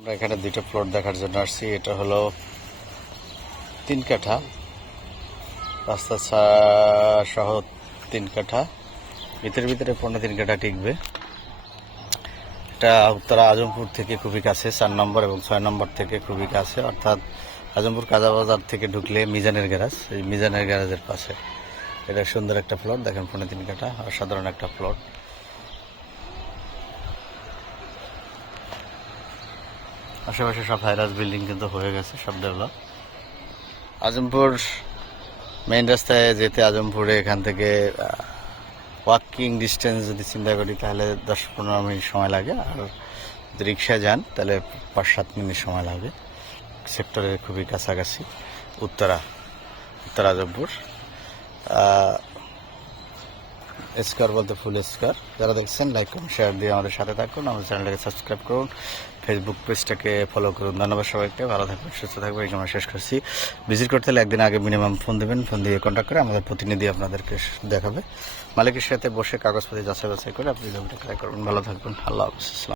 আমরা এখানে দুইটা প্লট দেখার জন্য আসছি। এটা হলো তিন কাঠা। রাস্তা সহ তিন কাঠা। ভিতরে ভিতরে পনেরো তিন কাঠা টিকবে। এটা উত্তরা আজমপুর থেকে খুবই কাছে, চার নম্বর এবং ছয় নম্বর থেকে খুবই কাছে। অর্থাৎ আজমপুর কাজা বাজার থেকে ঢুকলে মিজানের গ্যারাজ, এই মিজানের গ্যারাজের পাশে। এটা সুন্দর একটা প্লট দেখেন পনেরো তিন কাঠা, অসাধারণ একটা প্লট আশেপাশে সব হাইরাস বিল্ডিং কিন্তু হয়ে গেছে, সব ডেভেলপ আজমপুর মেইন রাস্তায় যেতে আজমপুরে এখান থেকে ওয়াকিং ডিস্টেন্স যদি চিন্তা করি, তাহলে দশ পনেরো মিনিট সময় লাগে। আর যদি রিক্সায় যান, তাহলে পাঁচ সাত মিনিট সময় লাগে। সেক্টরের খুবই কাছাকাছি, উত্তরা উত্তরা আজমপুর। স্কোয়ার বলতে ফুল স্কোয়ার যারা দেখছেন লাইক করুন শেয়ার দিয়ে আমাদের সাথে থাকুন। আমাদের চ্যানেলটাকে সাবস্ক্রাইব করুন। ফেসবুক পেজটাকে ফলো করুন। ধন্যবাদ সবাইকে। ভালো থাকবেন, সুস্থ থাকবেন। এই আমরা শেষ করছি। ভিজিট করতে হলে একদিন আগে মিনিমাম ফোন দেবেন। ফোন দিয়ে কন্ট্যাক্ট করে আমাদের প্রতিনিধি আপনাদেরকে দেখাবে। মালিকের সাথে বসে কাগজপত্র যাচাই বাছাই করে আপনি জমিটা ক্রয় করবেন। ভালো থাকবেন। আল্লাহ হাফিজ।